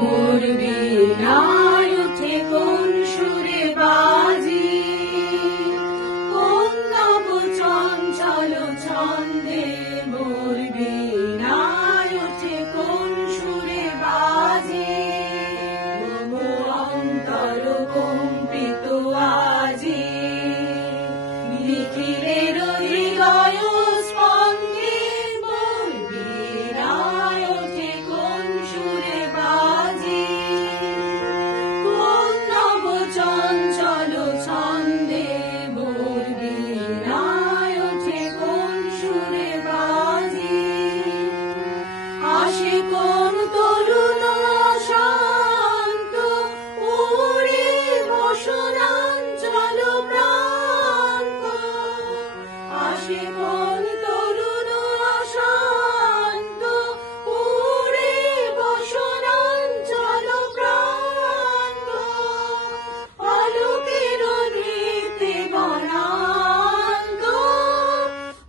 মোর বীণায় ওঠে কোন সুরে বাজি, কোন নব চঞ্চল ছন্দে। মোর বীণায় ওঠে কোন সুরে বাজি, মম অন্তর কম্পিত আজি। নিখিলের হৃদয় স্পন্দে, মোর বীণায় ওঠে কোন সুরে বাজি, কোন নব চঞ্চল ছন্দে। মোর বীণায় ওঠে কোন সুরে বাজি। আসে কোন তরুণ শান্ত, উড়ে বসনাঞ্চল প্রান্ত। আসে কোন তরুণ শান্ত, উড়ে বসনাঞ্চল প্রান্ত। আলোকের নৃত্যে বনান্ত,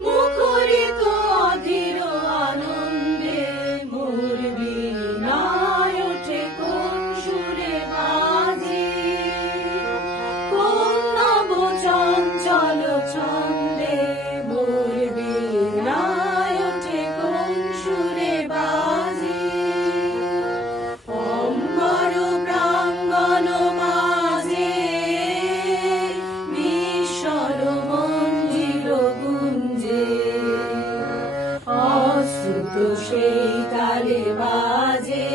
মুখরিত অধীর আনন্দে। মোর বীণায় ওঠে কোন সুরে বাজি, কোন নব চঞ্চল ছন্দে। মোর বীণায় ওঠে কোন সুরে বাজি। অম্বর প্রাঙ্গণ মাঝে, বিশ্বর মঞ্জিল গুঞ্জে। অশ্রুত সেই তালে বাজে,